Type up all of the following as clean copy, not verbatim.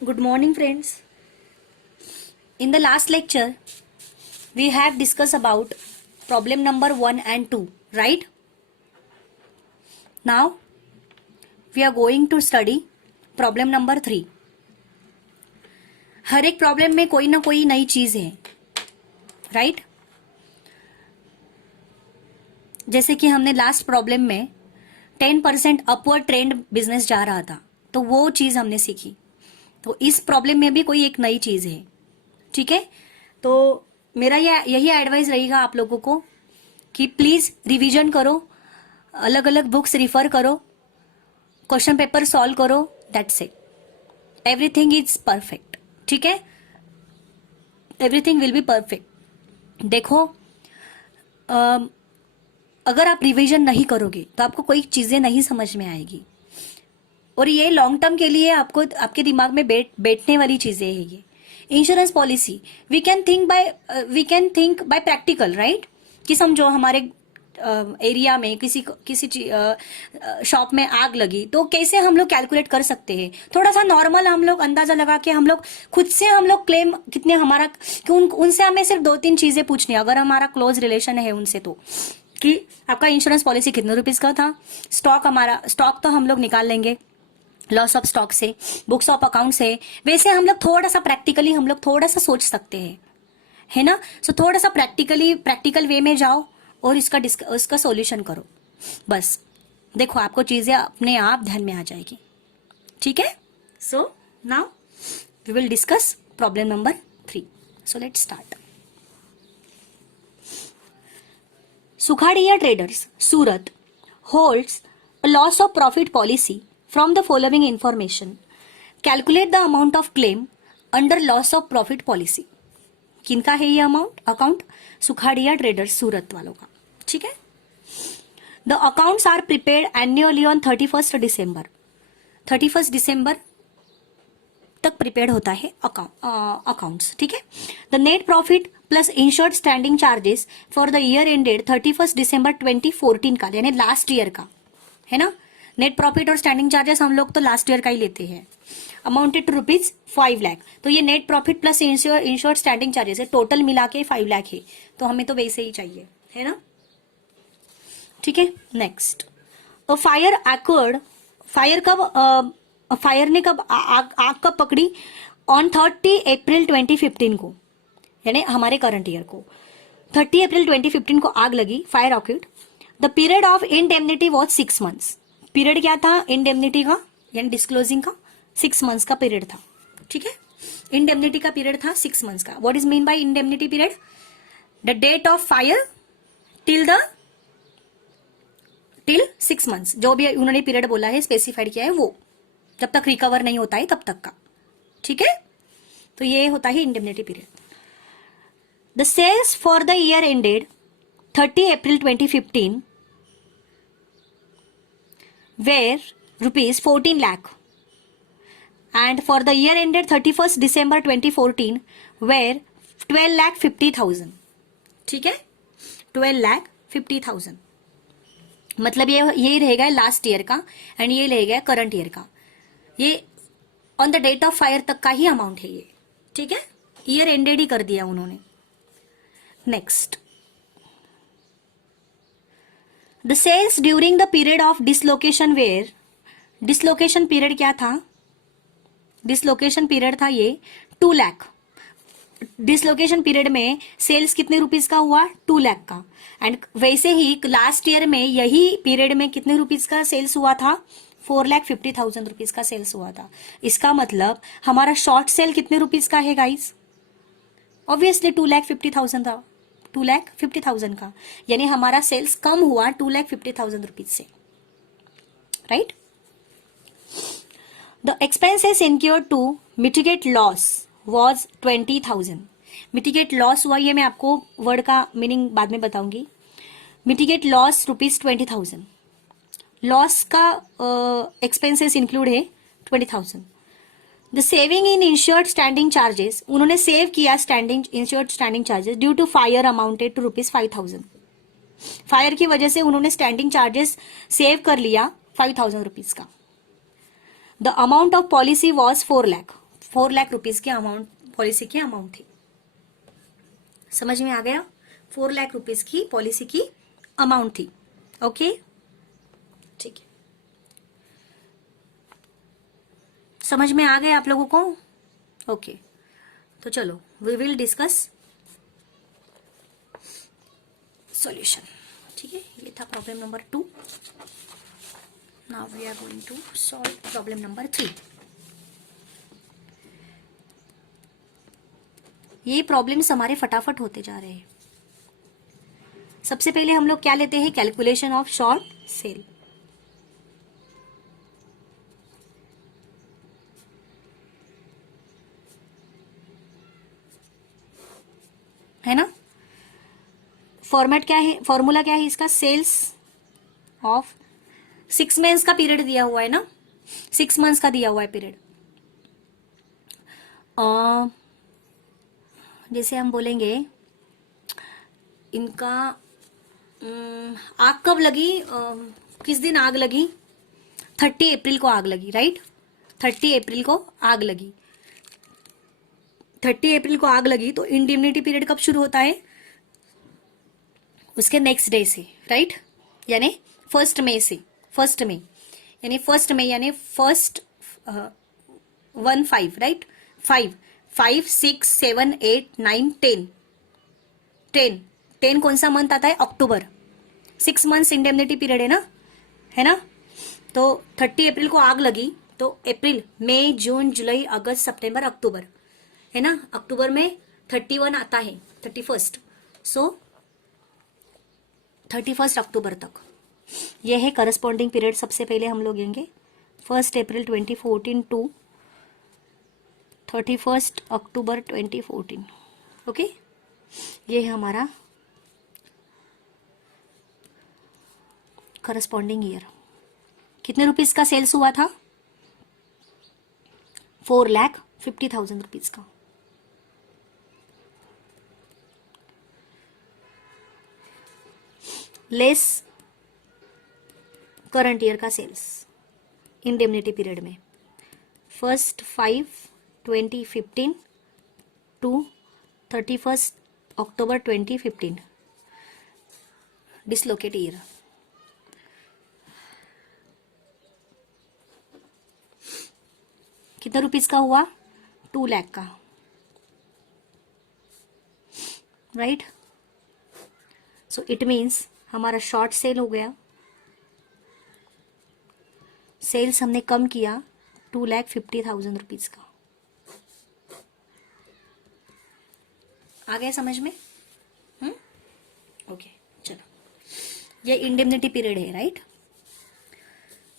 Good morning, friends. In the last lecture, we have discussed about problem number 1 and 2, right? Now, we are going to study problem number 3. हर एक problem में कोई ना कोई नई चीज है, राइट? जैसे कि हमने लास्ट प्रॉब्लम में 10% अपवर्ड ट्रेंड बिजनेस जा रहा था, तो वो चीज हमने सीखी. तो इस प्रॉब्लम में भी कोई एक नई चीज है, ठीक है? तो मेरा यही एडवाइस रहेगा आप लोगों को कि प्लीज रिवीजन करो, अलग अलग बुक्स रिफर करो, क्वेश्चन पेपर सॉल्व करो, that's it. Everything is perfect, ठीक है? Everything will be perfect. देखो, अगर आप रिवीजन नहीं करोगे तो आपको कोई चीजें नहीं समझ में आएगी, और ये लॉन्ग टर्म के लिए आपको आपके दिमाग में बैठने वाली चीजें है. ये insurance policy we can think by practical, right? कि समझो हमारे एरिया में किसी शॉप में आग लगी, तो कैसे हम लोग कैलकुलेट कर सकते हैं? थोड़ा सा नॉर्मल हम लोग अंदाजा लगा के हम लोग खुद से हम लोग क्लेम कितने हमारा, उनसे हमें सिर्फ 2-3 चीजें पूछनी है अगर हमारा क्लोज रिलेशन है उनसे, तो कि आपका इंश्योरेंस पॉलिसी कितने रुपीज का था, स्टॉक तो हम लोग निकाल लेंगे लॉस ऑफ स्टॉक से, बुक्स ऑफ अकाउंट से. वैसे हम लोग थोड़ा सा प्रैक्टिकली हम लोग थोड़ा सा सोच सकते हैं, है ना? सो थोड़ा सा प्रैक्टिकल वे में जाओ और इसका सॉल्यूशन करो. बस देखो, आपको चीजें अपने आप ध्यान में आ जाएगी, ठीक है? So now we will discuss problem number 3. So let's start. Sukhadia traders Surat holds a loss of profit policy from the following information. Calculate the amount of claim under loss of profit policy. किनका है ये account? Sukhadia traders सूरत वालों का, ठीक है? The accounts are prepared annually on 31st December. 31st December तक prepared होता है अकाउंट्स, ठीक है? The net profit plus insured standing charges for the year ended 31st December 2014 का, यानी लास्ट ईयर का, है ना? नेट प्रॉफिट और स्टैंडिंग चार्जेस हम लोग तो लास्ट ईयर का ही लेते हैं. Amounted to ₹5 lakh. तो ये net profit plus insured standing charges है, टोटल मिला के 5 लाख है. तो हमें तो वैसे ही चाहिए, है ना? ठीक है. नेक्स्ट, फायर ने कब आग कब पकड़ी? ऑन 30 अप्रैल 2015 को, यानी हमारे करंट ईयर को 30 अप्रैल 2015 को आग लगी, fire occurred. The period of indemnity was 6 months. Period क्या था इंडेमनिटी का, यानी डिस्क्लोजिंग का? 6 मंथ्स का पीरियड था, ठीक है? इंडेमनिटी का पीरियड था 6 मंथ्स का. What is mean by indemnity period? The date of fire till 6 months, जो भी उन्होंने पीरियड बोला है, स्पेसिफाइड किया है, वो जब तक रिकवर नहीं होता है तब तक का, ठीक है? तो ये होता है indemnity period. The sales for the year ended 30 April 2015 were ₹14 lakh, and for the year ended 31st December 2014 were 12,50,000. ठीक है? 12,50,000. मतलब ये रहेगा लास्ट ईयर का एंड ये रहेगा करंट ईयर का. ये on the date of fire तक का ही अमाउंट है ये, ठीक है? ईयर एंडेड ही कर दिया उन्होंने. Next, the sales during the period of dislocation where. Dislocation period क्या था? डिसलोकेशन पीरियड था ये 2 लाख. डिसलोकेशन पीरियड में सेल्स कितने रुपीस का हुआ? 2 लाख का. एंड वैसे ही लास्ट ईयर में यही पीरियड में कितने रुपीस का सेल्स हुआ था? 4,50,000 रुपीज का सेल्स हुआ था. इसका मतलब हमारा शॉर्ट सेल कितने रुपीस का है गाइस? ऑब्वियसली 2,50,000 था, 2,50,000 का, यानी हमारा सेल्स कम हुआ 2,50,000 रुपीज से, right? The expenses incurred to mitigate loss was 20,000. Mitigate loss हुआ, ये मैं आपको वर्ड का मीनिंग बाद में बताऊंगी. Mitigate loss ₹20,000. लॉस का एक्सपेंसेस इंक्लूड है 20,000. The saving in insured standing charges, उन्होंने सेव किया insured standing charges due to fire amounted to ₹5,000. Fire की वजह से उन्होंने स्टैंडिंग चार्जेस सेव कर लिया 5,000 रुपीज का. The amount of policy was 4 lakh. 4 lakh rupees की अमाउंट, पॉलिसी की अमाउंट थी। समझ में आ गया? 4 लाख रुपीज की पॉलिसी की अमाउंट थी। ओके, ठीक है, समझ में आ गया आप लोगों को? ओके, तो चलो वी विल डिस्कस सॉल्यूशन। ठीक है, ये था problem number 2। Now we are going to solve problem number 3। ये प्रॉब्लम्स हमारे फटाफट होते जा रहे हैं। सबसे पहले हम लोग क्या लेते हैं? Calculation of short cell. है ना? फॉर्मेट क्या है, फॉर्मूला क्या है इसका? सेल्स ऑफ 6 मंथ्स का पीरियड दिया हुआ है ना, 6 मंथ्स का दिया हुआ है पीरियड। जैसे हम बोलेंगे इनका आग कब लगी, किस दिन आग लगी? 30 अप्रैल को आग लगी, राइट? 30 अप्रैल को आग लगी। 30 अप्रैल को आग लगी तो इंडेमनिटी पीरियड कब शुरू होता है? उसके नेक्स्ट डे से, राइट? यानी 1 मई से, 1 मई यानी 1 मई यानी 1/5, राइट? 5 6 7 8 9 10 10 10 कौन सा मंथ आता है? अक्टूबर। 6 मंथ्स इंडेमनिटी पीरियड है ना? तो 30 अप्रैल को आग लगी तो अप्रैल, मई, जून, जुलाई, अगस्त, सितंबर, अक्टूबर, है ना? अक्टूबर में 31 आता है, 31st, सो 31 अक्टूबर तक ये है करस्पॉन्डिंग पीरियड। सबसे पहले हम लोग लेंगे 1 अप्रैल 2014 टू 31 अक्टूबर 2014। ओके, ये है हमारा करस्पॉन्डिंग ईयर। कितने रुपीस का सेल्स हुआ था? 4,50,000 रुपीज का। लेस करंट ईयर का सेल्स इंडेमनिटी पीरियड में 1/5/2015 टू 31 अक्टूबर 2015 डिसलोकेट ईयर। कितना रुपीस का हुआ? 2 लाख का, राइट? सो इट मीन्स हमारा शॉर्ट सेल हो गया, सेल्स हमने कम किया 2,50,000 रुपीज का। आ गया समझ में? ओके, चलो, ये इंडेमनिटी पीरियड है, right?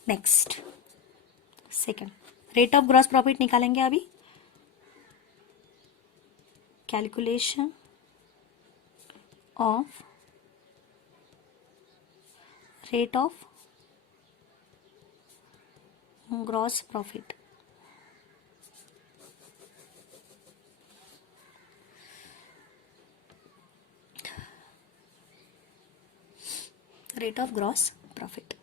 Next, second, rate of gross profit निकालेंगे अभी। Calculation of rate of gross profit. Rate of gross profit,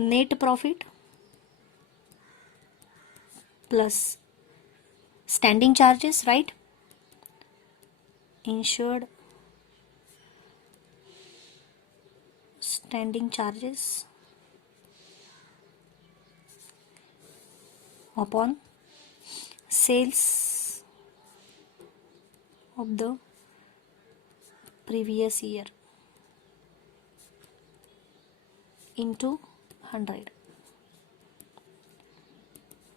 net profit plus standing charges, right? Insured standing charges upon sales of the previous year into 100,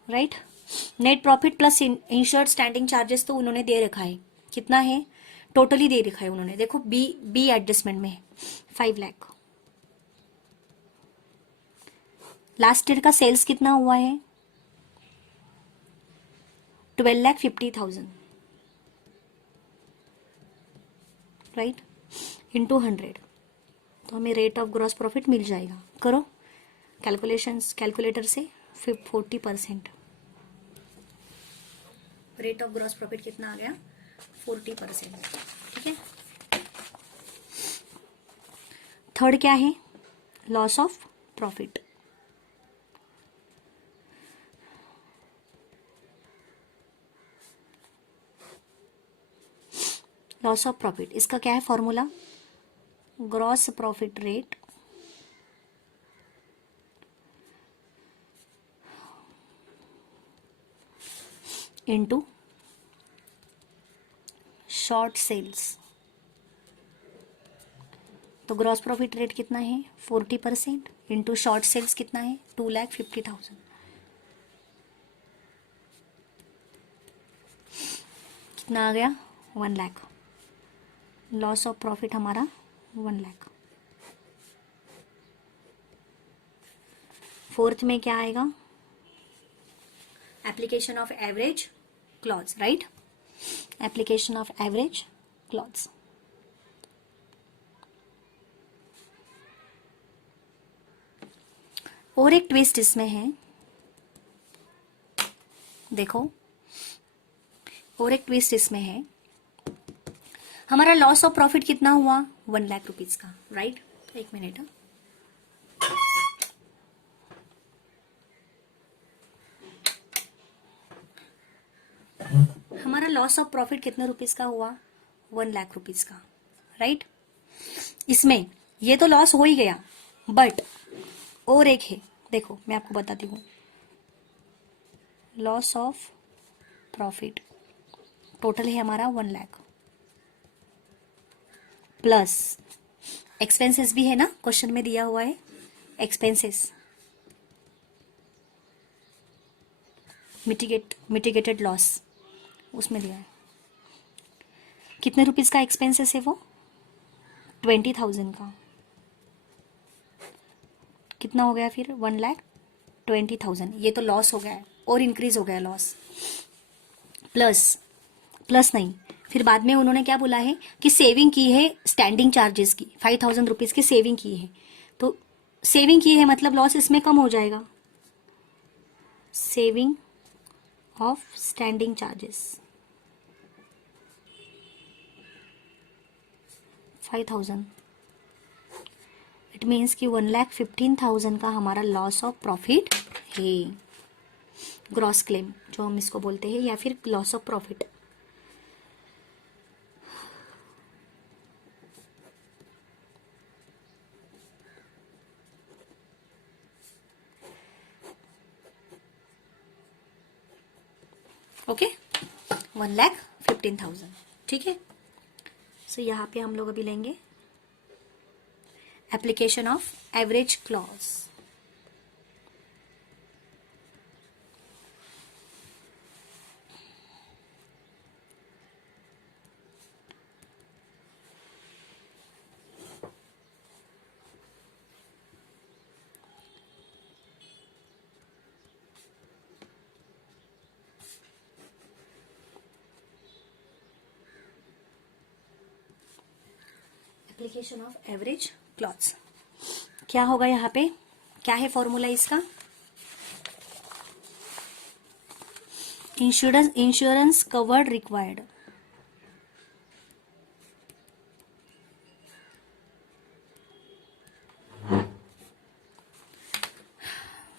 right? Net profit plus insured standing charges तो उन्होंने दे रखा है, कितना है? Totally दे रखा है उन्होंने, देखो बी एडजस्टमेंट में 5 लाख। लास्ट ईयर का सेल्स कितना हुआ है? 12,50,000, राइट? इंटू 100, तो हमें रेट ऑफ ग्रॉस प्रॉफिट मिल जाएगा। करो कैलकुलेशंस कैलकुलेटर से। 40%। रेट ऑफ ग्रॉस प्रॉफिट कितना आ गया? 40%। ठीक है। थर्ड क्या है? Loss of profit. Loss of profit, इसका क्या है formula? Gross profit rate into short sales. तो ग्रॉस प्रॉफिट रेट कितना है 40% इंटू शॉर्ट सेल्स कितना है 2,50,000। कितना आ गया 1 लाख। लॉस ऑफ प्रॉफिट हमारा 1 लाख। फोर्थ में क्या आएगा? Application of average clause, right? Application of average clause. और एक ट्विस्ट इसमें है, देखो और एक ट्विस्ट इसमें है। हमारा लॉस ऑफ प्रॉफिट कितना हुआ 1 लाख रुपीज का, राइट? एक मिनट, हमारा लॉस ऑफ प्रॉफिट कितने रुपीज का हुआ 1 लाख रुपीज का, राइट? इसमें ये तो लॉस हो ही गया, बट और एक है, देखो मैं आपको बताती हूँ। लॉस ऑफ प्रॉफिट टोटल है हमारा 1 लाख, प्लस एक्सपेंसेस भी है ना, क्वेश्चन में दिया हुआ है एक्सपेंसेस, मिटिगेटेड लॉस उसमें दिया है। कितने रुपीज का एक्सपेंसेस है वो 20,000 का। कितना हो गया फिर 1,20,000। ये तो लॉस हो गया है और इंक्रीज हो गया लॉस। प्लस नहीं, फिर बाद में उन्होंने क्या बोला है कि सेविंग की है स्टैंडिंग चार्जेस की 5,000 रुपीज की सेविंग की है। तो सेविंग की है मतलब लॉस इसमें कम हो जाएगा। Saving of standing charges 5,000, it means कि 1,15,000 का हमारा लॉस ऑफ प्रॉफिट है। ग्रॉस क्लेम जो हम इसको बोलते हैं, या फिर लॉस ऑफ प्रॉफिट। ओके 1,15,000, ठीक है। सो यहाँ पे हम लोग अभी लेंगे application of average clause. Application of average clause क्या होगा यहाँ पे, क्या है फॉर्मूला इसका? Insurance covered required.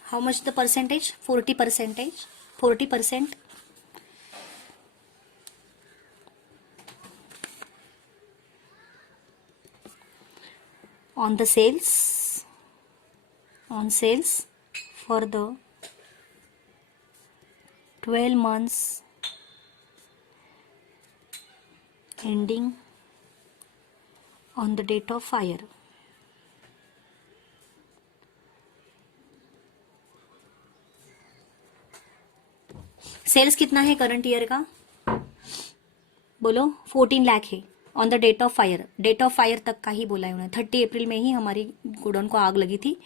How much the percentage 40%। on the sales for the 12 months ending on the date of fire। Sales कितना है करंट ईयर का, बोलो 14 लाख है on the date of fire. Date of fire तक का ही बोला है उन्होंने, 30 अप्रैल में ही हमारी गोडाउन को आग लगी थी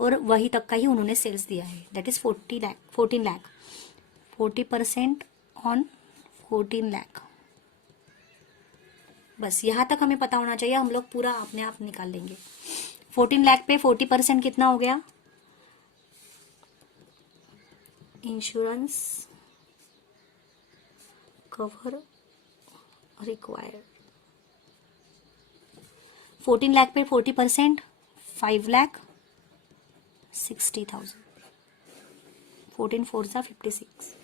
और वही तक का ही उन्होंने सेल्स दिया है, that is 14 lakh. 40% on 14 lakh, बस यहाँ तक हमें पता होना चाहिए, हम लोग पूरा अपने आप निकाल लेंगे। 14 लाख पे 40% कितना हो गया, इंश्योरेंस कवर रिक्वायर्ड। 14 लाख पे 40% 5,60,000। 14 4 सा 56।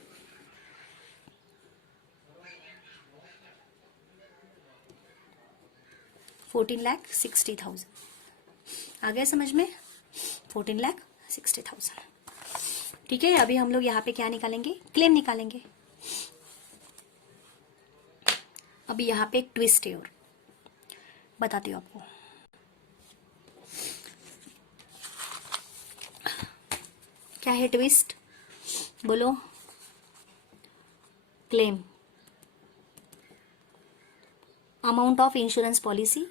14,60,000 आ गया समझ में? 14,60,000। ठीक है, अभी हम लोग यहाँ पे क्या निकालेंगे? क्लेम निकालेंगे। अभी यहाँ पे एक ट्विस्ट है और बताती हूँ आपको। क्या है ट्विस्ट? बोलो। Claim, amount of insurance policy,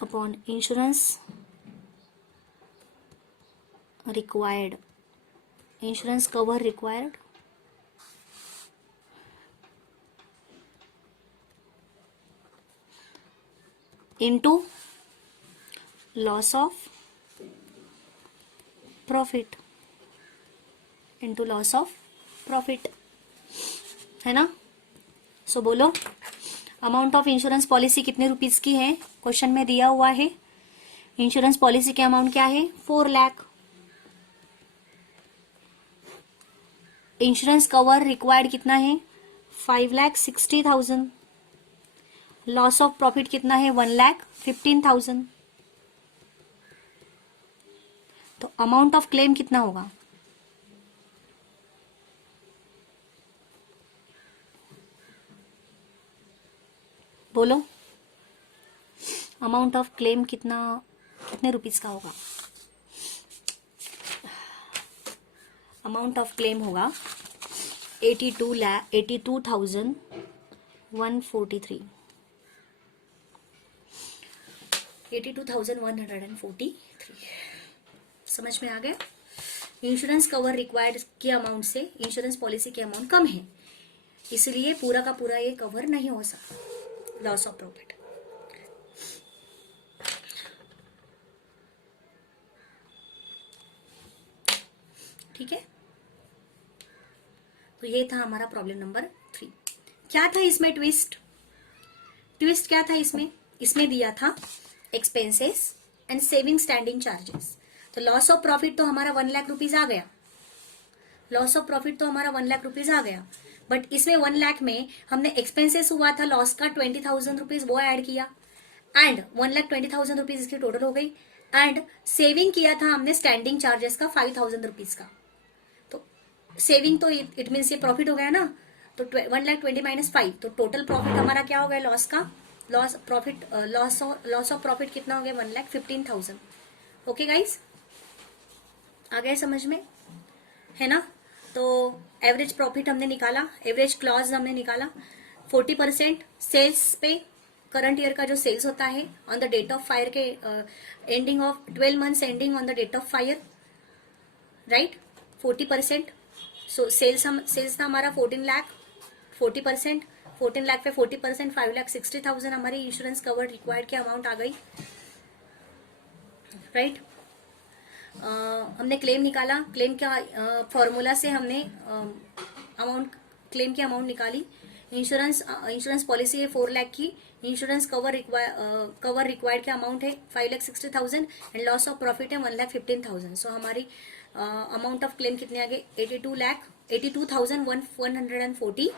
upon insurance required, insurance cover required into loss of profit, into loss of profit, है ना? सो बोलो, अमाउंट ऑफ इंश्योरेंस पॉलिसी कितने रुपीस की है? क्वेश्चन में दिया हुआ है इंश्योरेंस पॉलिसी के अमाउंट क्या है? 4 लाख। इंश्योरेंस कवर रिक्वायर्ड कितना है? 5,60,000। लॉस ऑफ प्रॉफिट कितना है? 1,15,000। तो अमाउंट ऑफ क्लेम कितना होगा? बोलो, अमाउंट ऑफ क्लेम कितने रुपीस का होगा? अमाउंट ऑफ क्लेम होगा 82,143। 82,143। समझ में आ गया? इंश्योरेंस कवर रिक्वायर्ड के अमाउंट से इंश्योरेंस पॉलिसी के अमाउंट कम है, इसलिए पूरा का पूरा ये कवर नहीं हो सकता, लॉस ऑफ प्रॉफिट। ठीक है, तो ये था हमारा प्रॉब्लम नंबर 3। क्या था इसमें ट्विस्ट? ट्विस्ट क्या था इसमें? इसमें दिया था expenses and saving standing charges. तो लॉस ऑफ प्रॉफिट तो हमारा 1 लाख रुपीज आ गया, लॉस ऑफ प्रॉफिट तो हमारा 1 लाख रुपीज आ गया, बट इसमें 1 लाख में हमने एक्सपेंसेस हुआ था लॉस का 20,000 रुपीज, वो ऐड किया, एंड 1,20,000 रुपीज इसकी टोटल हो गई, एंड सेविंग किया था हमने स्टैंडिंग चार्जेस का 5,000 रुपीज का। तो सेविंग तो इट मीन्स ये प्रॉफिट हो गया ना, तो 1,20,000 माइनस 5, तो टोटल प्रॉफिट हमारा क्या हो गया? लॉस का लॉस ऑफ प्रॉफिट कितना हो गया? 1,15,000। ओके गाइस, आ गया समझ में, है ना? तो एवरेज प्रॉफिट हमने निकाला, एवरेज क्लॉज हमने निकाला। 40% सेल्स पे, करंट ईयर का जो सेल्स होता है on the date of fire के ending of 12 months ending on the date of fire, right? 40%। So sales था हमारा 14 लाख, 40%, 14 लाख पे 40%, 5,60,000 हमारी इंश्योरेंस कवर रिक्वायर्ड की अमाउंट आ गई, राइट? हमने क्लेम निकाला, क्लेम का फॉर्मूला से हमने अमाउंट, क्लेम की अमाउंट निकाली। इंश्योरेंस पॉलिसी है 4 लाख की, इंश्योरेंस कवर रिक्वायर्ड का अमाउंट है 5,60,000 एंड लॉस ऑफ प्रॉफिट है 1,15,000। सो हमारी अमाउंट ऑफ क्लेम कितने आ गए? 82,143,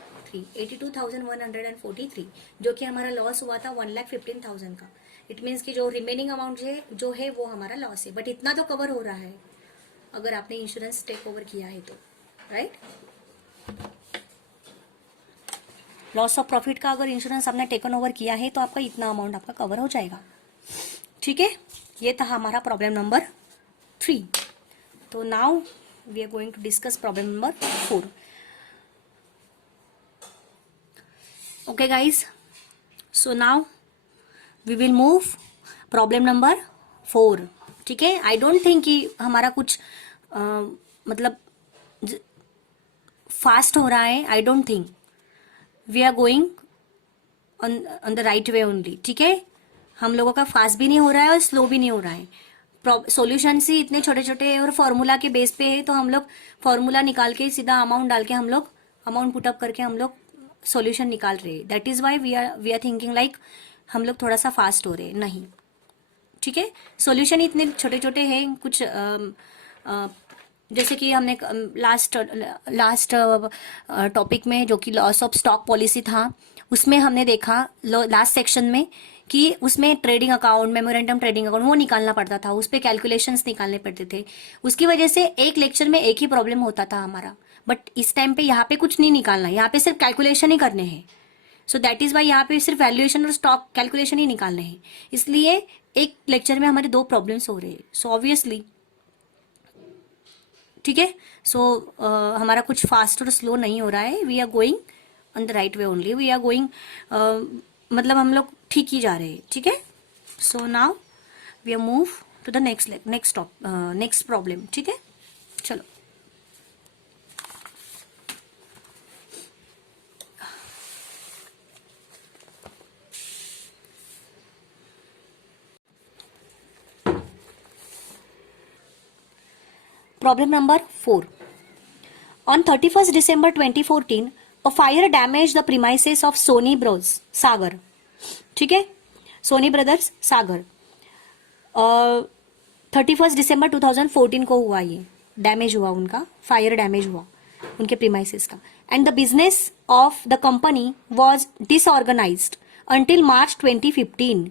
82,143, जो कि हमारा लॉस हुआ था 1,15,000 का। इट मीन्स कि जो रिमेनिंग अमाउंट जो है वो हमारा लॉस है, बट इतना तो कवर हो रहा है अगर आपने इंश्योरेंस टेक ओवर किया है तो, राइट? लॉस ऑफ प्रॉफिट का अगर इंश्योरेंस आपने टेकन ओवर किया है तो आपका इतना अमाउंट आपका कवर हो जाएगा। ठीक है, ये था हमारा प्रॉब्लम नंबर 3। तो now we are going to discuss problem number 4। Okay guys, so now we will move problem number 4। ठीक है, आई डोंट थिंक कि हमारा कुछ मतलब फास्ट हो रहा है, I don't think we are going on the right way only. ठीक है, हम लोगों का फास्ट भी नहीं हो रहा है और स्लो भी नहीं हो रहा है। सॉल्यूशन ही इतने छोटे छोटे और फॉर्मूला के बेस पे है, तो हम लोग फॉर्मूला निकाल के सीधा अमाउंट डाल के हम लोग अमाउंट पुटअप करके हम लोग सॉल्यूशन निकाल रहे हैं। That is why we are thinking like हम लोग थोड़ा सा फास्ट हो रहे हैं, नहीं। ठीक है, सॉल्यूशन इतने छोटे छोटे हैं कुछ जैसे कि हमने लास्ट टॉपिक में जो कि लॉस ऑफ स्टॉक पॉलिसी था, उसमें हमने देखा लास्ट सेक्शन में कि उसमें trading account, memorandum trading account वो निकालना पड़ता था, उस पर कैलकुलेशंस निकालने पड़ते थे। उसकी वजह से एक लेक्चर में एक ही प्रॉब्लम होता था हमारा, बट इस टाइम पे यहाँ पे कुछ नहीं निकालना, यहाँ पे सिर्फ कैलकुलेशन ही करने हैं। सो दैट इज वाई यहाँ पे सिर्फ वैल्यूएशन और स्टॉक कैलकुलेशन ही निकालने हैं, इसलिए एक लेक्चर में हमारे दो प्रॉब्लम्स हो रहे हैं। सो ऑब्वियसली ठीक है, सो हमारा कुछ फास्ट और स्लो नहीं हो रहा है, we are going on the right way only, we are going मतलब हम लोग ठीक ही जा रहे हैं। ठीक है, so now we are move to the next problem. ठीक है, चलो problem number 4। On 31st December 2014, a fire damaged the premises of Sony Bros. Sagar. ठीक है, सोनी ब्रदर्स सागर। 31 दिसंबर 2014 को हुआ, ये डैमेज हुआ, उनका फायर डैमेज हुआ उनके प्रीमाइसेस का। And the business of the company was disorganised until March 2015।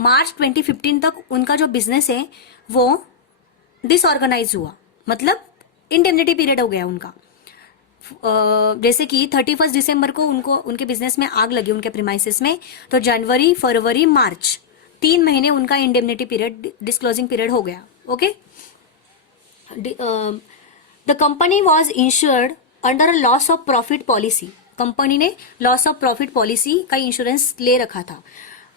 March 2015 तक उनका जो बिजनेस है वो डिसऑर्गेनाइज हुआ, मतलब इंडेमनिटी पीरियड हो गया उनका। जैसे कि 31 दिसंबर को उनको उनके बिजनेस में आग लगी उनके प्रीमाइसेस में, तो जनवरी, फरवरी, मार्च 3 महीने उनका इंडेमनिटी पीरियड, डिस्क्लोजिंग पीरियड हो गया। Okay, the company was insured under a loss of profit policy. Company ने लॉस ऑफ प्रॉफिट पॉलिसी का इंश्योरेंस ले रखा था,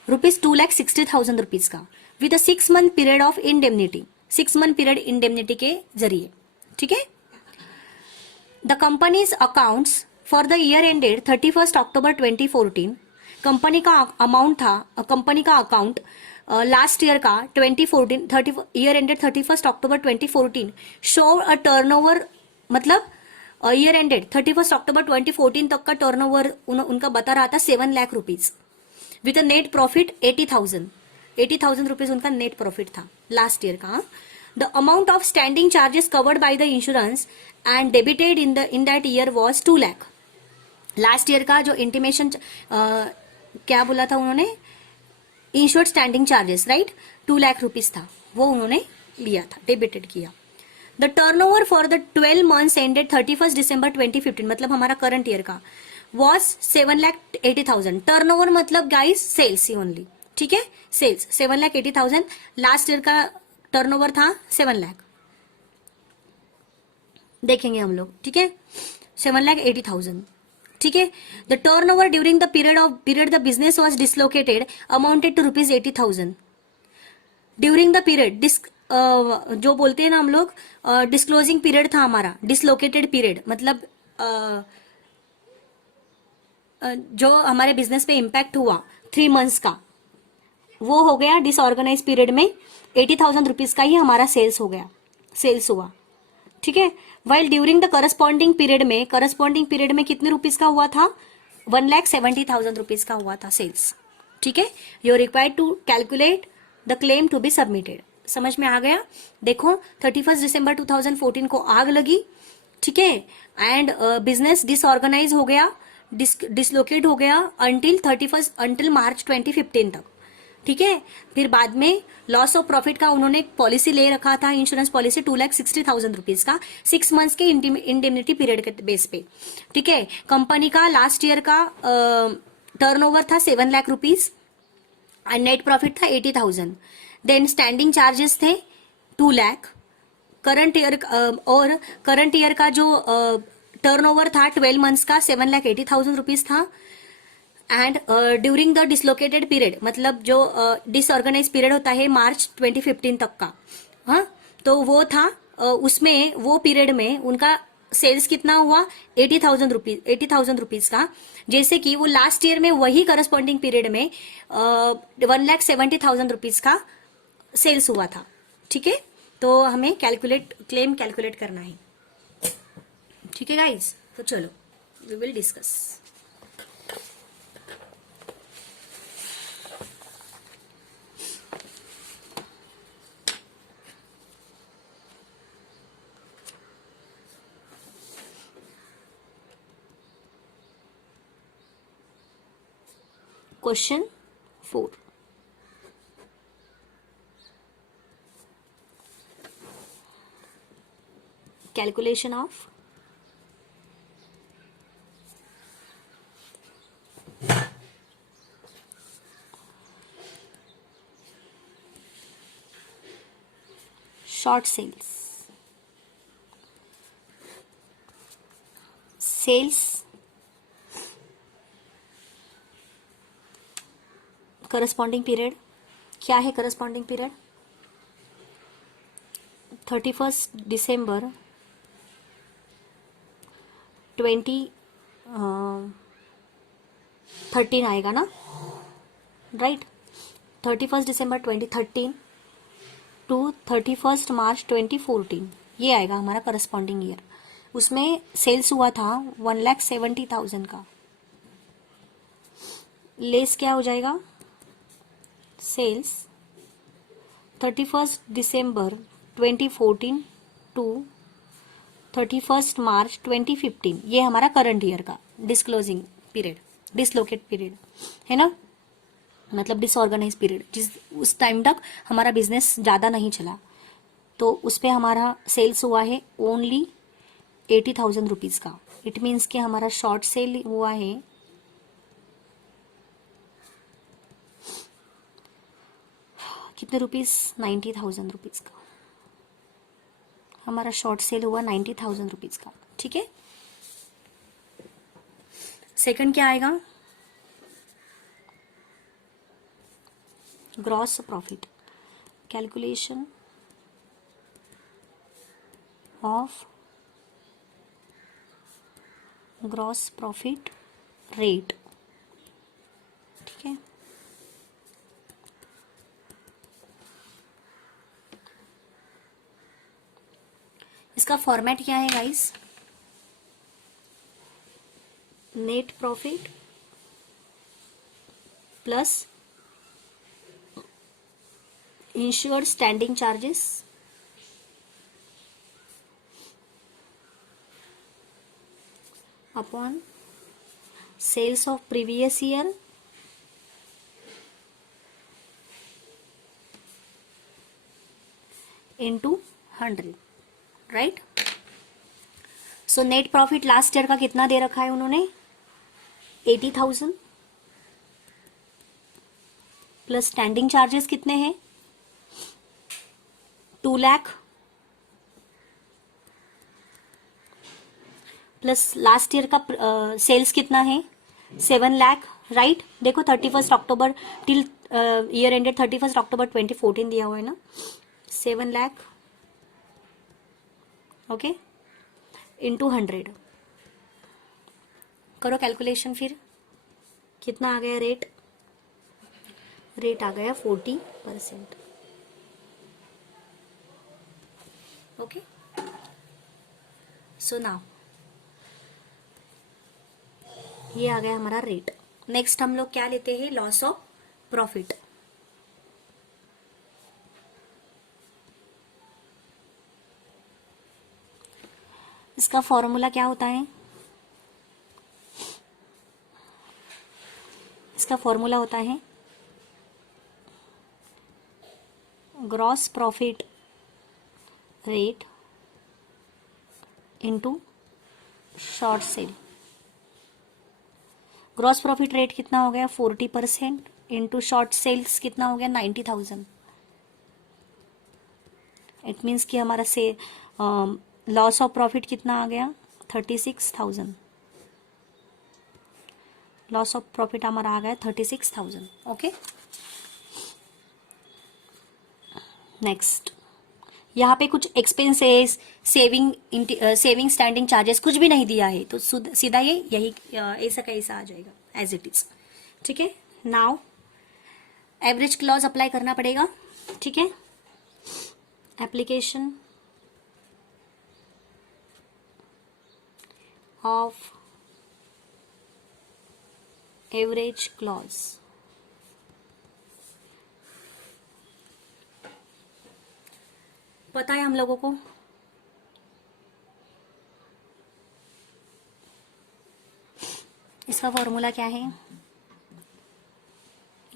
₹2,60,000 रुपीज का, with a 6 month period of indemnity, 6 month period indemnity के जरिए। ठीक है, the companies accounts for the year ended 31 October 2014, company का अमाउंट था, कंपनी का अकाउंट लास्ट ईयर का 2014 year ended 31 October 2014 show a turnover, मतलब ईयर एंडेड 31 अक्टूबर 2014 तक का टर्नओवर उनका बता रहा था 7 lakh rupees, with a net profit 80,000 rupees उनका नेट प्रॉफिट था लास्ट ईयर का। The amount of standing charges covered by the insurance and debited in that year was 2 lakh. Last year का जो इंटीमेशन क्या बोला था उन्होंने, insured standing charges, right, 2 lakh rupees था, वो उन्होंने लिया था, डेबिटेड किया। The turnover for the 12 months ended 31 दिसंबर 2015, मतलब हमारा करंट ईयर का, वॉज 7,80,000। टर्नओवर मतलब गाइस सेल्स ही ओनली, ठीक है, सेल्स 7,80,000। लास्ट ईयर का टर्नओवर था 7 लाख, देखेंगे हम लोग। ठीक है, 7,80,000। ठीक है, the turnover during the period the business was dislocated amounted to ₹80,000। During the period जो बोलते हैं ना हम लोग, डिस्क्लोजिंग पीरियड था हमारा, डिसलोकेटेड पीरियड मतलब जो हमारे बिजनेस पे इम्पैक्ट हुआ 3 मंथ्स का, वो हो गया डिसऑर्गेनाइज पीरियड में 80,000 रुपीज का ही हमारा सेल्स हुआ। ठीक है, while during the corresponding period में कितने रुपीज का हुआ था, 1,70,000 रुपीज का हुआ था सेल्स। ठीक है, you required to calculate the claim to be submitted. समझ में आ गया? देखो 31 दिसंबर 2014 को आग लगी, ठीक है, एंड बिजनेस डिसऑर्गेनाइज हो गया, डिसलोकेट हो गया अंटिल मार्च 2015 तक। ठीक है, फिर बाद में लॉस ऑफ प्रॉफिट का उन्होंने पॉलिसी ले रखा था, इंश्योरेंस पॉलिसी 2,60,000 रुपीज का, 6 मंथ्स के इंडेमनिटी पीरियड के बेस पे। ठीक है, कंपनी का लास्ट ईयर का टर्नओवर था 7 lakh rupees and net profit था 80,000। देन स्टैंडिंग चार्जेस थे 2 लाख। करंट ईयर का जो टर्नओवर था 12 मंथ्स का 7,80,000 रुपीज था। And during the dislocated period, मतलब जो डिसऑर्गेनाइज पीरियड होता है मार्च 2015 तक का, हाँ, तो वो था, उसमें वो पीरियड में उनका सेल्स कितना हुआ, 80,000 रुपीज का, जैसे कि वो लास्ट ईयर में वही करस्पॉन्डिंग पीरियड में 1,70,000 रुपीज का सेल्स हुआ था। ठीक है, तो हमें क्लेम कैलकुलेट करना है। ठीक है गाइज, तो चलो we will discuss. Question 4, calculation of short sales corresponding period क्या है? करस्पॉन्डिंग पीरियड 31 दिसंबर 2013 आएगा ना, राइट? 31 दिसंबर 2013 टू 31 मार्च 2014, ये आएगा हमारा करस्पॉन्डिंग ईयर। उसमें सेल्स हुआ था 1,70,000 का। लेस क्या हो जाएगा? सेल्स 31 दिसंबर 2014 टू 31 मार्च 2015, ये हमारा करंट ईयर का डिस्क्लोजिंग पीरियड, डिसलोकेट पीरियड है ना, मतलब डिसऑर्गेनाइज पीरियड, जिस उस टाइम तक हमारा बिजनेस ज़्यादा नहीं चला, तो उस पर हमारा सेल्स हुआ है ओनली 80,000 रुपीज़ का। इट मीन्स कि हमारा शॉर्ट सेल हुआ है कितने रुपीज़? 90,000 रुपीज़ का। हमारा शॉर्ट सेल हुआ 90,000 रुपीज़ का, ठीक है। सेकंड क्या आएगा? Gross profit, calculation of gross profit rate, ठीक है। इसका फॉर्मेट क्या है guys? Net profit plus insured standing charges upon sales of previous year into 100, right. So net profit last year का कितना दे रखा है उन्होंने? 80,000 प्लस स्टैंडिंग चार्जेस कितने हैं? 2 लाख प्लस लास्ट ईयर का सेल्स कितना है? 7 लाख, राइट। देखो 31 अक्टूबर टिल ईयर एंडेड 31 अक्टूबर 2014 दिया हुआ है ना, 7 लाख, ओके, इंटू 100 करो कैलकुलेशन। फिर कितना आ गया रेट? रेट आ गया 40%, ओके। सो नाउ ये आ गया हमारा रेट। नेक्स्ट हम लोग क्या लेते हैं? Loss of profit. इसका फॉर्मूला क्या होता है? इसका फॉर्मूला होता है gross profit rate into short cell. Gross profit rate कितना हो गया? 40% इंटू शॉर्ट सेल्स कितना हो गया? 90,000। इट मीन्स कि हमारा से लॉस ऑफ प्रॉफिट कितना आ गया? 36,000। लॉस ऑफ प्रॉफिट हमारा आ गया 36,000, ओके। नेक्स्ट यहाँ पे कुछ एक्सपेंसेस, सेविंग स्टैंडिंग चार्जेस कुछ भी नहीं दिया है, तो सीधा ये यही ऐसा का ऐसा आ जाएगा एज इट इज, ठीक है। नाउ एवरेज क्लॉज अप्लाई करना पड़ेगा, ठीक है। एप्लीकेशन ऑफ एवरेज क्लॉज, पता है हम लोगों को? इसका फॉर्मूला क्या है?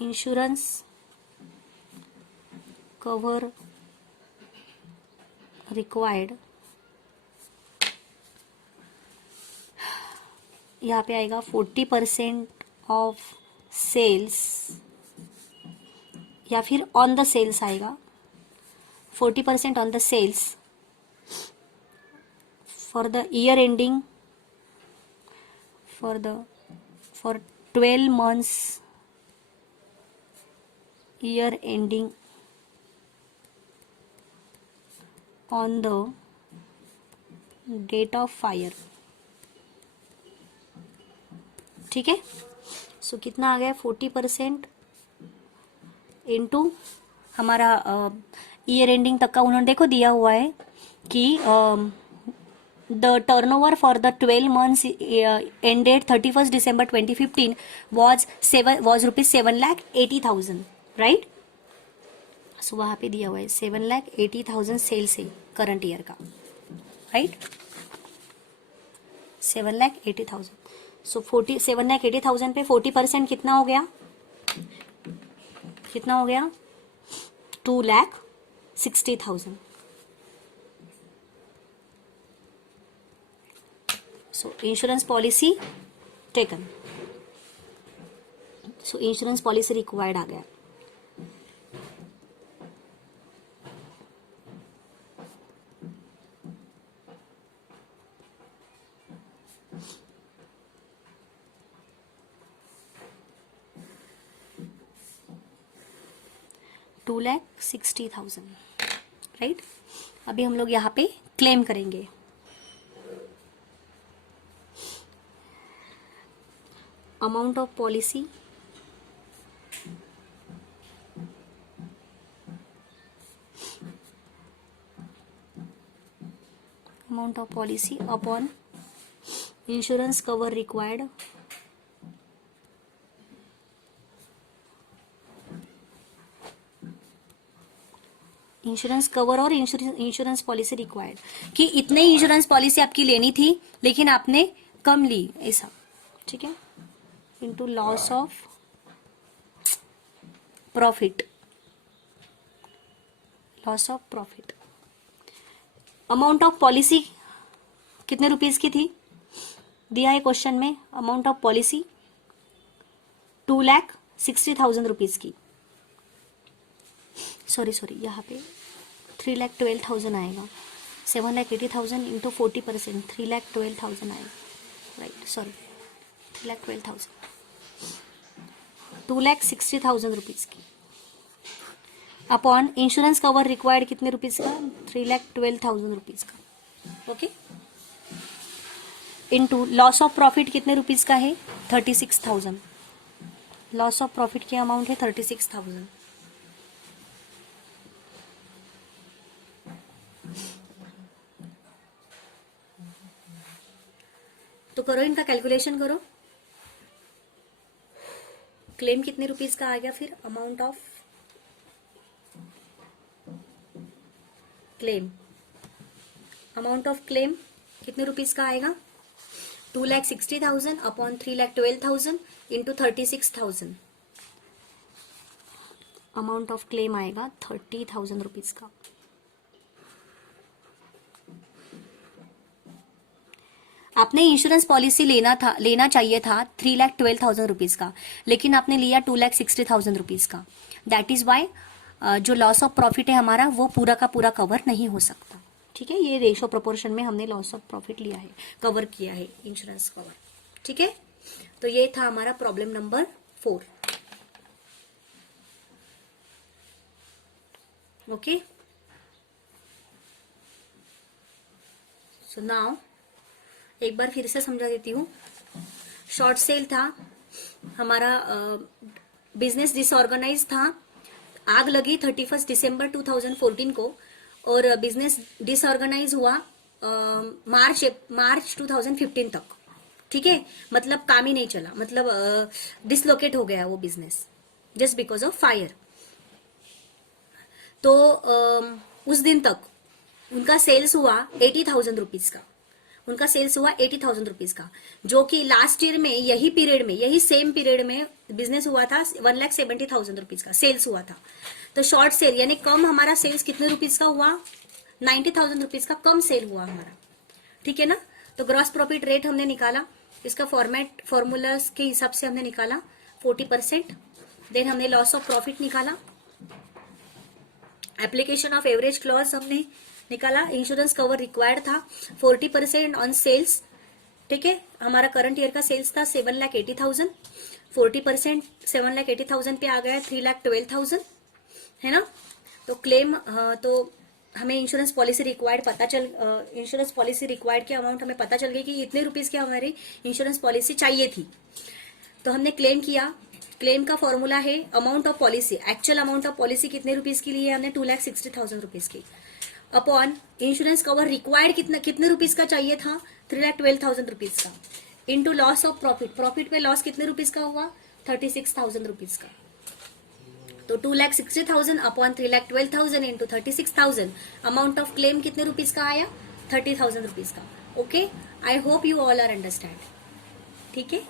इंश्योरेंस कवर रिक्वायर्ड, यहाँ पे आएगा 40% ऑफ सेल्स, या फिर ऑन द सेल्स आएगा 40% on the sales for the year ending for 12 months year ending on the date of fire. ठीक है, सो कितना आ गया 40% इंटू हमारा ईयर एंडिंग तक का उन्होंने देखो दिया हुआ है कि the turnover for the 12 months ended 31st December 2015 was ₹7,80,000, right. So वहाँ पे दिया हुआ है 7,80,000 सेल्स है करंट ईयर का, राइट. 7,80,000. सो 7,80,000 पे 40% कितना हो गया, 2,60,000. So insurance policy taken. So insurance policy required आ गया. $2,60,000, राइट. अभी हम लोग यहाँ पे क्लेम करेंगे. Amount of policy, upon insurance cover required, insurance cover और इंश्योरेंस पॉलिसी रिक्वायर्ड, कि इतने इंश्योरेंस पॉलिसी आपकी लेनी थी लेकिन आपने कम ली, ऐसा. ठीक है, into loss of profit. Amount of policy कितने रुपीस की थी, दिया है क्वेश्चन में. अमाउंट ऑफ पॉलिसी 2,60,000 रुपीज की. सॉरी यहाँ पे 3,12,000 आएगा. 7,80,000 इंटू 40%, 3,12,000 आएगा, राइट. सॉरी 3,12,000, 2,60,000 रुपीज की अपॉन इंश्योरेंस कवर रिक्वायर्ड कितने रुपीज का, 3,12,000 रुपीज का. Okay, into loss of profit कितने रुपीज का है, 36,000. लॉस ऑफ प्रॉफिट की अमाउंट है 36,000. तो करो इनका कैलकुलेशन करो. क्लेम कितने रुपीस का आ गया, फिर अमाउंट ऑफ क्लेम कितने रुपीस का आएगा, 2,60,000 upon 3,12,000 into 36,000. Amount of claim आएगा 30,000 रुपीज का. आपने इंश्योरेंस पॉलिसी लेना चाहिए था 3,12,000 रुपीज का, लेकिन आपने लिया 2,60,000 रुपीज का. दैट इज वाई जो लॉस ऑफ प्रॉफिट है हमारा वो पूरा का पूरा कवर नहीं हो सकता. ठीक है, ये रेशो प्रोपोर्शन में हमने लॉस ऑफ प्रॉफिट लिया है, कवर किया है इंश्योरेंस कवर. ठीक है, तो ये था हमारा problem number 4. Okay, so now एक बार फिर से समझा देती हूँ. शॉर्ट सेल था हमारा, बिजनेस डिसऑर्गेनाइज था, आग लगी 31 दिसंबर 2014 को और बिजनेस डिसऑर्गेनाइज हुआ मार्च 2015 तक. ठीक है, मतलब काम ही नहीं चला, मतलब डिसलोकेट हो गया वो business just because of fire. तो उस दिन तक उनका सेल्स हुआ 80,000 रुपीज का, उनका सेल्स हुआ 80,000 रुपीज का, जो कि लास्ट ईयर में यही पीरियड में, यही सेम पीरियड में बिजनेस हुआ था 1,70,000 रुपीज का सेल्स हुआ था। तो शॉर्ट सेल यानी कम हमारा सेल्स कितने रुपीज का हुआ, 90,000 रुपीज का कम सेल हुआ हमारा, ठीक है ना। तो ग्रॉस प्रॉफिट रेट हमने निकाला, इसका फॉर्मूला के हिसाब से हमने निकाला 40%। देन हमने लॉस ऑफ प्रॉफिट निकाला, एप्लीकेशन ऑफ एवरेज क्लॉज हमने निकाला, इंश्योरेंस कवर रिक्वायर्ड था 40% ऑन सेल्स, ठीक है। हमारा करंट ईयर का सेल्स था 7,80,000, 40% 7,80,000 पे आ गया 3,12,000, है ना। तो क्लेम तो हमें insurance policy required insurance policy required की अमाउंट हमें पता चल गई कि इतने रुपीज की हमारी इंश्योरेंस पॉलिसी चाहिए थी। तो हमने क्लेम किया, क्लेम का फॉर्मूला है amount of policy, actual amount of policy कितने रुपीज की ली है हमने, 2,60,000 रुपीज की, अपॉन इंश्योरेंस कवर रिक्वायर्ड कितने रुपीज का चाहिए था, 3,12,000 रुपीज का, into loss of profit, profit में लॉस कितने रुपीज का हुआ, 36,000 रुपीज का। तो 2,60,000 upon 3,12,000 into 36,000, amount of claim कितने रुपीज का आया, 30,000 रुपीज का। Okay, I hope you all are understand, ठीक है।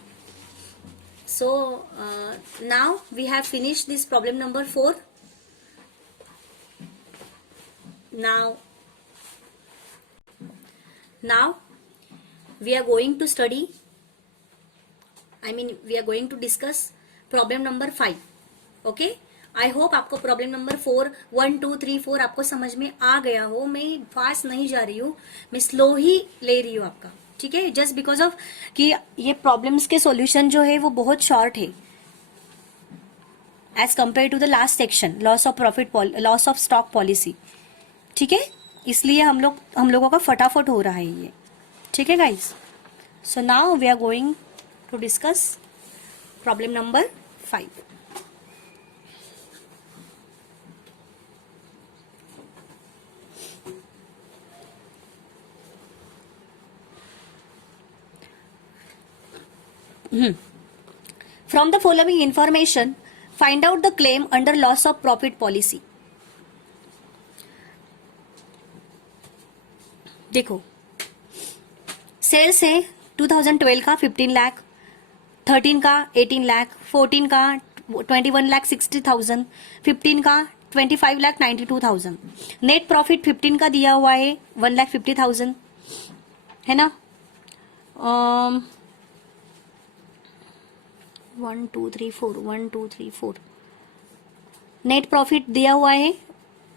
So now we have finished this problem number 4. Now we are going to study, we are going to discuss problem number 5. Okay, I hope आपको problem number 4 1 2 3 4 आपको समझ में आ गया हो। मैं fast नहीं जा रही हूँ, मैं स्लो ही ले रही हूँ आपका, ठीक है। जस्ट बिकॉज ऑफ कि ये प्रॉब्लम्स के सॉल्यूशन जो है वो बहुत शॉर्ट है as compare to the last section, loss of profit, loss of stock policy, ठीक है। इसलिए हम लोगों का फटाफट हो रहा है ये, ठीक है guys. So now we are going to discuss problem number 5। From the following information, find out the claim under loss of profit policy. देखो, सेल्स है 2012 का 15 लाख, 13 का 18 लाख, 14 का 21,60,000, 15 का 25,92,000। नेट प्रॉफिट 15 का दिया हुआ है 1,50,000, है ना। 1 2 3 4 1 2 3 4 नेट प्रॉफिट दिया हुआ है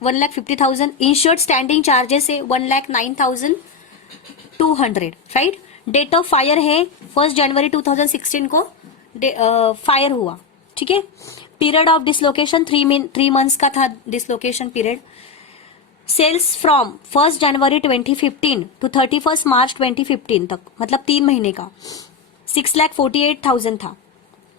1,50,000। इंश्योर्ड स्टैंडिंग चार्जेस है 1,09,200, राइट। डेट ऑफ फायर है 1 जनवरी 2016 को फायर हुआ, ठीक है। पीरियड ऑफ डिसलोकेशन 3 मंथ्स का था dislocation period. Sales from 1 January 2015 to 31 March 2015 तक, मतलब 3 महीने का 6,48,000 था,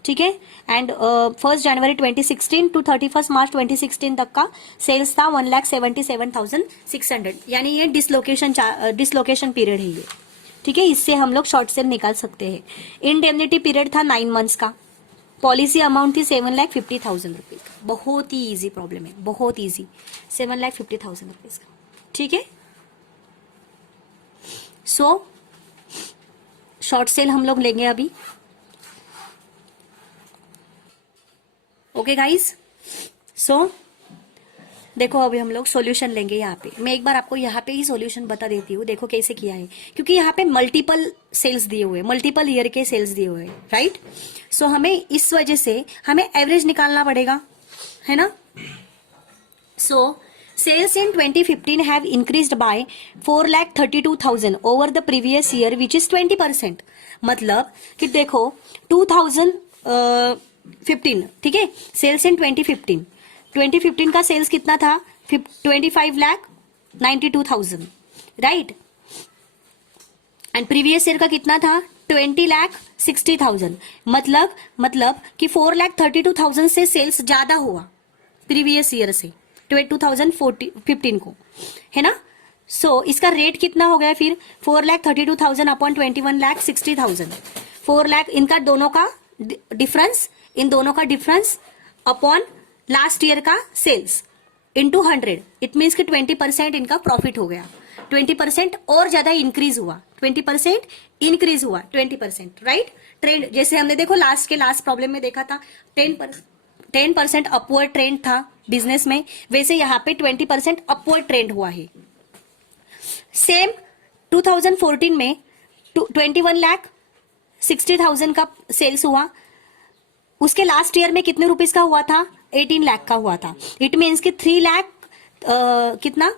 ठीक है। एंड 1 जनवरी 2016 टू 31 मार्च 2016 तक का सेल्स था 1,77,600, यानी ये डिसलोकेशन पीरियड है ये, ठीक है। इससे हम लोग शॉर्ट सेल निकाल सकते हैं। इंडेमनिटी पीरियड था 9 मंथ्स का, पॉलिसी अमाउंट थी 7,50,000 रुपीज का। बहुत ही इजी प्रॉब्लम है, बहुत इजी, 7,50,000 रुपीज का, ठीक है। सो शॉर्ट सेल हम लोग लेंगे अभी। ओके गाइज, सो देखो अभी हम लोग सॉल्यूशन लेंगे। यहाँ पे मैं एक बार आपको यहाँ पे ही सॉल्यूशन बता देती हूँ, देखो कैसे किया है, क्योंकि यहाँ पे मल्टीपल सेल्स दिए हुए, मल्टीपल ईयर के सेल्स दिए हुए, राइट। सो हमें इस वजह से हमें एवरेज निकालना पड़ेगा, है ना। So sales in 2015 have increased by 4,32,000 over the previous year which is 20%। मतलब कि देखो 2015, ठीक है, सेल्स इन 2015 का सेल्स कितना था, 25,92,000, राइट। एंड प्रीवियस ईयर का कितना था, 20,60,000। मतलब कि 4,32,000 से सेल्स ज्यादा हुआ प्रीवियस ईयर से 2015 को, है ना। सो इसका रेट कितना हो गया फिर, 4,32,000 अपॉन 21,60,000, 4 लाख, इनका दोनों का डिफरेंस, इन दोनों का डिफरेंस अपॉन लास्ट ईयर का सेल्स इनटू 100, इट मीन्स कि 20% इनका प्रॉफिट हो गया। 20% और ज्यादा इंक्रीज हुआ, 20% इंक्रीज हुआ, 20%, राइट। ट्रेंड जैसे हमने देखो लास्ट प्रॉब्लम में देखा था 10% अपवर्ड ट्रेंड था बिजनेस में, वैसे यहाँ पे 20% अपवर्ड ट्रेंड हुआ है। सेम 2014 में 21,60,000 का सेल्स हुआ, उसके लास्ट ईयर में कितने रुपीस का हुआ था, 18 लाख का हुआ था। इट मीन्स कि 3 लाख कितना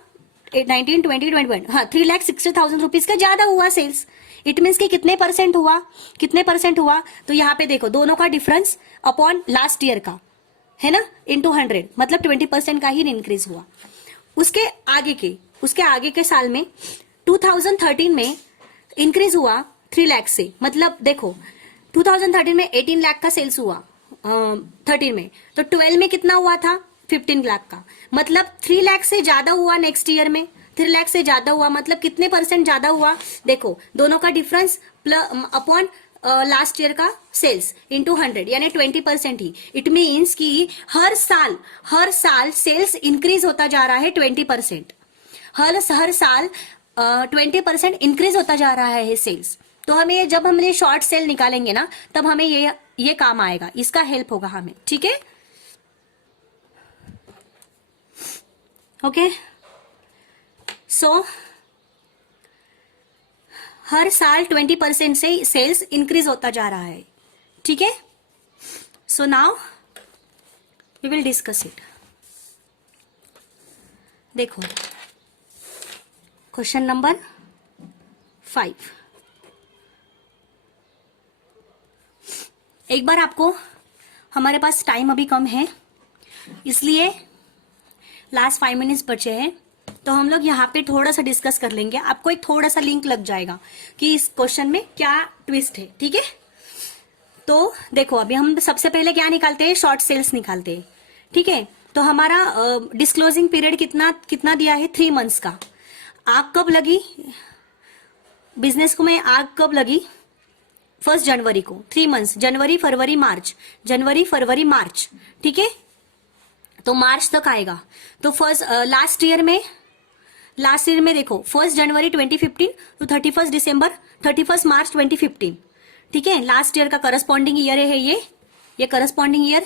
19, 20, 21, हाँ 3,60,000 रुपीज का ज्यादा हुआ सेल्स। इट मीन्स कि कितने परसेंट हुआ, तो यहाँ पे देखो दोनों का डिफरेंस अपॉन लास्ट ईयर का है ना, इंटू 100, मतलब 20% का ही इंक्रीज हुआ। उसके आगे के साल में 2013 में इंक्रीज हुआ 3 लाख से, मतलब देखो 2013 में 18 लाख का सेल्स हुआ 13 में, तो 12 में कितना हुआ था, 15 लाख का, मतलब 3 लाख से ज्यादा हुआ। नेक्स्ट ईयर में 3 लाख से ज्यादा हुआ, मतलब कितने परसेंट ज्यादा हुआ, देखो दोनों का डिफरेंस अपॉन लास्ट ईयर का सेल्स इंटू 100, यानी 20% ही। इट मीन्स कि हर साल सेल्स इंक्रीज होता जा रहा है 20%, हर साल 20% इंक्रीज होता जा रहा है सेल्स। तो हमें जब हमने शॉर्ट सेल निकालेंगे ना, तब हमें ये काम आएगा, इसका हेल्प होगा हमें, ठीक है। ओके, सो हर साल 20% से सेल्स इंक्रीज होता जा रहा है, ठीक है। So now we will discuss it. देखो क्वेश्चन नंबर 5, एक बार आपको, हमारे पास टाइम अभी कम है इसलिए लास्ट 5 मिनट्स बचे हैं, तो हम लोग यहाँ पे थोड़ा सा डिस्कस कर लेंगे। आपको एक थोड़ा सा लिंक लग जाएगा कि इस क्वेश्चन में क्या ट्विस्ट है, ठीक है। तो देखो अभी हम सबसे पहले क्या निकालते हैं, शॉर्ट सेल्स निकालते हैं, ठीक है। तो हमारा डिस्क्लोजिंग पीरियड कितना दिया है, 3 मंथ्स का। आग कब लगी बिजनेस को, में आग कब लगी, 1 जनवरी को, 3 मंथ्स, जनवरी फरवरी मार्च, ठीक है। तो मार्च तक आएगा। तो लास्ट ईयर में देखो 1 जनवरी 2015 तो 31 मार्च 2015, ठीक है। लास्ट ईयर का करस्पॉन्डिंग ईयर है ये करस्पॉन्डिंग ईयर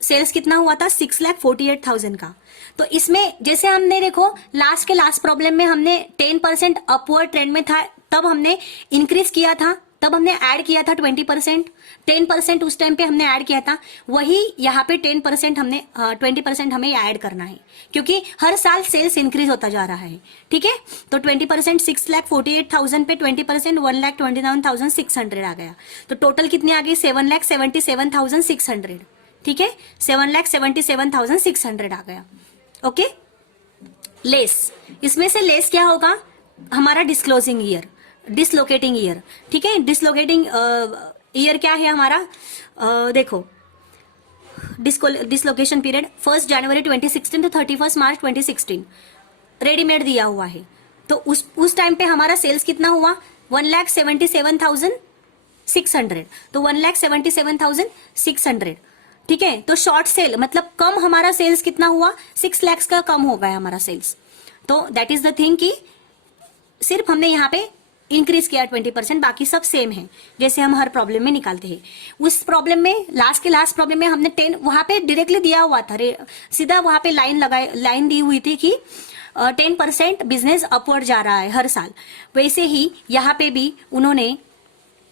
सेल्स कितना हुआ था, 6,48,000 का। तो इसमें जैसे हमने देखो लास्ट प्रॉब्लम में हमने 10% अपवर्ड ट्रेंड में था, तब हमने इंक्रीज किया था, तब हमने ऐड किया था 10% उस टाइम पे हमने ऐड किया था। वही यहाँ पे 10% हमने 20% हमें ऐड करना है, क्योंकि हर साल सेल्स इंक्रीज होता जा रहा है, ठीक है। तो 20% 6,48,000 पे 20% 1,29,600 आ गया। तो टोटल कितनी आ गई, 7,77,600, ठीक है। 7,77,600 आ गया। ओके, लेस, इसमें से लेस क्या होगा, हमारा डिसलोकेटिंग ईयर, ठीक है। डिसलोकेटिंग ईयर क्या है हमारा, देखो डिसलोकेशन पीरियड 1 जनवरी 2016 तो 31 मार्च 2016 रेडीमेड दिया हुआ है। तो उस टाइम पे हमारा सेल्स कितना हुआ, 1,77,600, तो 1,77,600, ठीक है। तो शॉर्ट सेल मतलब कम हमारा सेल्स कितना हुआ, 6 लाख का कम हो गया हमारा सेल्स। तो दैट इज द थिंग कि सिर्फ हमने यहाँ पे इंक्रीज किया 20%, बाकी सब सेम है जैसे हम हर प्रॉब्लम में निकालते हैं। उस प्रॉब्लम में लास्ट प्रॉब्लम में हमने 10 वहां पे डायरेक्टली दिया हुआ था, सीधा वहां पे लाइन दी हुई थी कि 10% बिजनेस अपवर्ड जा रहा है हर साल। वैसे ही यहाँ पे भी उन्होंने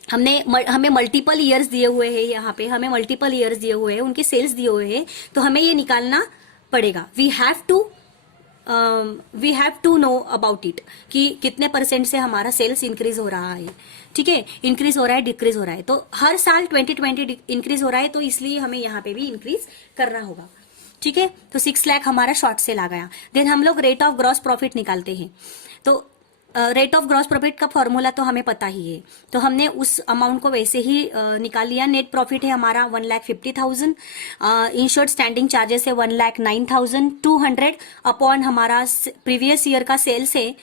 हमें मल्टीपल ईयर्स दिए हुए हैं, यहाँ पे हमें मल्टीपल ईयर्स दिए हुए हैं, उनके सेल्स दिए हुए हैं, तो हमें ये निकालना पड़ेगा। We have to know about it कि कितने परसेंट से हमारा सेल्स इंक्रीज हो रहा है, ठीक है, इंक्रीज हो रहा है, डिक्रीज हो रहा है। तो हर साल 2020 इंक्रीज हो रहा है, तो इसलिए हमें यहाँ पे भी इंक्रीज करना होगा, ठीक है। तो 6 लाख हमारा शॉर्ट सेल आ गया। देन हम लोग रेट ऑफ ग्रॉस प्रॉफिट निकालते हैं। तो रेट ऑफ ग्रॉस प्रॉफिट का फॉर्मूला तो हमें पता ही है, तो हमने उस अमाउंट को वैसे ही निकाल लिया। नेट प्रॉफिट है हमारा 1,50,000, इंश्योर्ड स्टैंडिंग चार्जेस है 1,09,200 अपॉन हमारा प्रीवियस ईयर का सेल्स है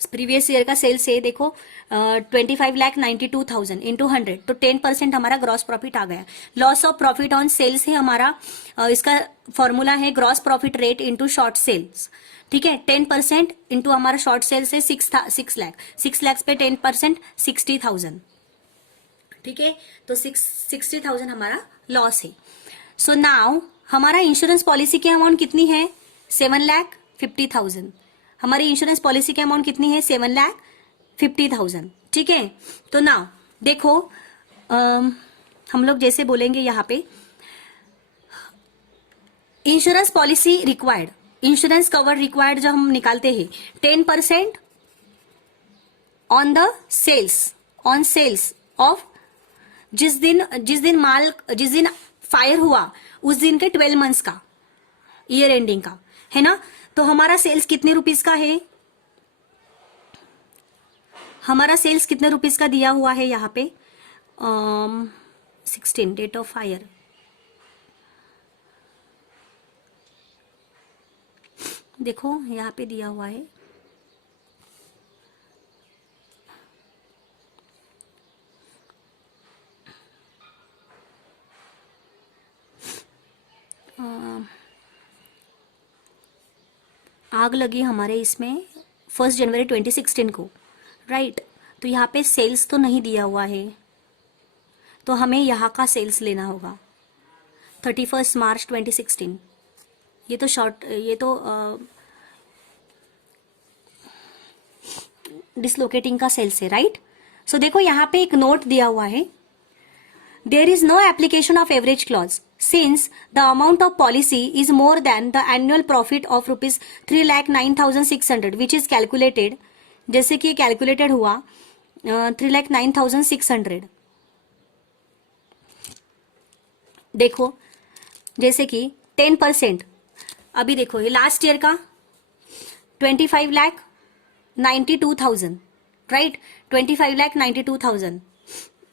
प्रीवियस ईयर का सेल्स है देखो 25,92,000 इंटू 100, तो 10% हमारा ग्रॉस प्रॉफिट आ गया। Loss of profit on sales है हमारा, इसका फॉर्मूला है gross profit rate into short sales, ठीक है। 10% इंटू हमारा शॉर्ट सेल्स है 6 लाख पे 10% 60,000, ठीक है। तो 60,000 हमारा लॉस है। सो नाउ हमारा इंश्योरेंस पॉलिसी की अमाउंट कितनी है? 7,50,000। हमारी इंश्योरेंस पॉलिसी की अमाउंट कितनी है? 7,50,000, ठीक है। तो नाउ देखो हम लोग जैसे बोलेंगे यहाँ पे insurance policy required, insurance cover required जब हम निकालते हैं 10% on the sales, on sales of जिस दिन फायर हुआ उस दिन के 12 मंथ्स का, ईयर एंडिंग का, है ना। तो हमारा सेल्स कितने रुपीस का है? हमारा सेल्स कितने रुपीस का दिया हुआ है यहाँ पे? 16 डेट ऑफ फायर, देखो यहाँ पे दिया हुआ है आग लगी हमारे इसमें 1 जनवरी 2016 को, राइट। तो यहाँ पे सेल्स तो नहीं दिया हुआ है, तो हमें यहाँ का सेल्स लेना होगा 31 मार्च 2016। ये तो डिसलोकेटिंग का सेल्स है, राइट। सो देखो यहाँ पे एक नोट दिया हुआ है, there is no application of average clause since the amount of policy is more than the annual profit of rupees 3,09,600 which is calculated, जैसे कि कैलकुलेटेड हुआ 3,09,600। देखो जैसे कि 10%, अभी देखो ये लास्ट ईयर का 25,92,000, राइट। 25,92,000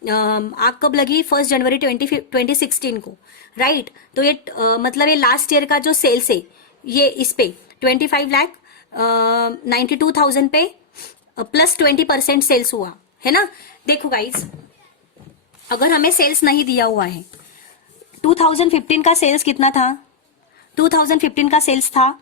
आग कब लगी? 1 जनवरी 2016 को, राइट। तो ये मतलब ये लास्ट ईयर का जो सेल्स है ये इस पे 25,92,000 पे प्लस 20% सेल्स हुआ है ना। देखो गाइस, अगर हमें सेल्स नहीं दिया हुआ है, 2015 का सेल्स कितना था? 2015 का सेल्स था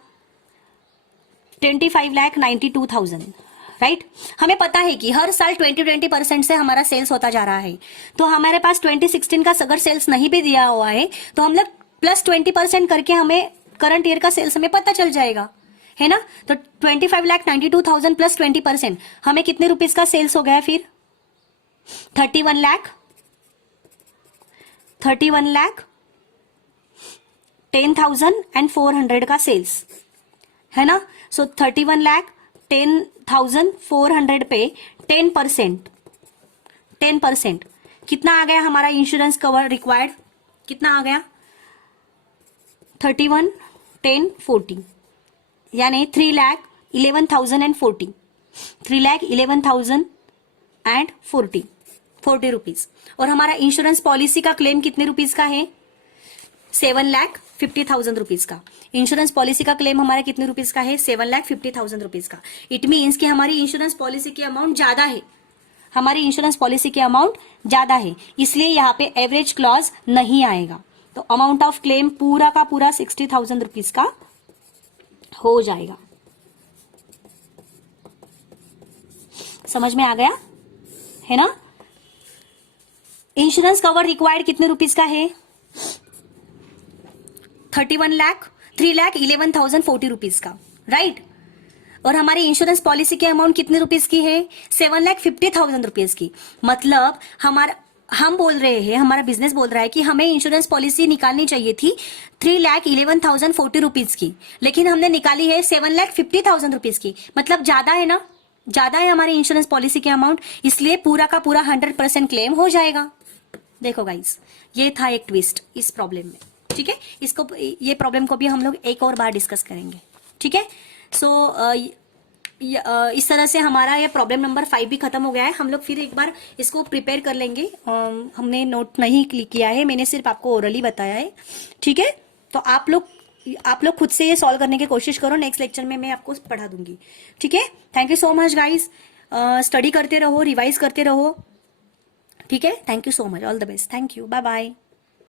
25,92,000, राइट। हमें पता है कि हर साल 20% से हमारा सेल्स होता जा रहा है, तो हमारे पास 2016 का अगर सेल्स नहीं भी दिया हुआ है तो हम लोग प्लस 20% करके हमें करंट ईयर का सेल्स हमें पता चल जाएगा, है ना। तो 25,92,000 प्लस 20% हमें कितने रुपीस का सेल्स हो गया? फिर 31,10,400 का सेल्स, है ना। सो 31,10,400 पे 10% कितना आ गया हमारा इंश्योरेंस कवर रिक्वायर्ड? कितना आ गया? 31,10,40 यानी 3,11,040, 3,11,040 रुपीज। और हमारा इंश्योरेंस पॉलिसी का क्लेम कितने रुपीज का है? 7,50,000 रुपीज का। इंश्योरेंस पॉलिसी का क्लेम हमारा कितने रुपीज का है? 7,50,000 रुपीज का। इट मीन्स कि हमारी इंश्योरेंस पॉलिसी की अमाउंट ज्यादा है, हमारी इंश्योरेंस पॉलिसी की अमाउंट ज्यादा है, इसलिए यहाँ पे एवरेज क्लॉज नहीं आएगा। तो अमाउंट ऑफ क्लेम पूरा का पूरा 60,000 रुपीज का हो जाएगा। समझ में आ गया है ना। इंश्योरेंस कवर रिक्वायर्ड कितने रुपीज का है? 3,11,040 रुपीज का, राइट। और हमारी इंश्योरेंस पॉलिसी की अमाउंट कितने रुपीज की है? 7,50,000 रुपीज की। मतलब हम बोल रहे हैं, हमारा बिजनेस बोल रहा है कि हमें इंश्योरेंस पॉलिसी निकालनी चाहिए थी 3,11,040 रुपीज की, लेकिन हमने निकाली है 7,50,000 रुपीज की। मतलब ज्यादा है ना, ज्यादा है हमारी इंश्योरेंस पॉलिसी की अमाउंट, इसलिए पूरा का पूरा 100% क्लेम हो जाएगा। देखो गाइस, ये था एक ट्विस्ट इस प्रॉब्लम में, ठीक है। इसको, ये प्रॉब्लम को भी हम लोग एक और बार डिस्कस करेंगे, ठीक है। सो इस तरह से हमारा ये प्रॉब्लम नंबर 5 भी खत्म हो गया है। हम लोग फिर एक बार इसको प्रिपेयर कर लेंगे। हमने नोट नहीं क्लिक किया है, मैंने सिर्फ आपको ओरली बताया है, ठीक है। तो आप लोग आप लोग खुद से ये सॉल्व करने की कोशिश करो, नेक्स्ट लेक्चर में मैं आपको पढ़ा दूंगी। ठीक है, thank you so much guys. Study करते रहो, रिवाइज करते रहो। ठीक है, thank you so much, all the best, thank you, bye bye.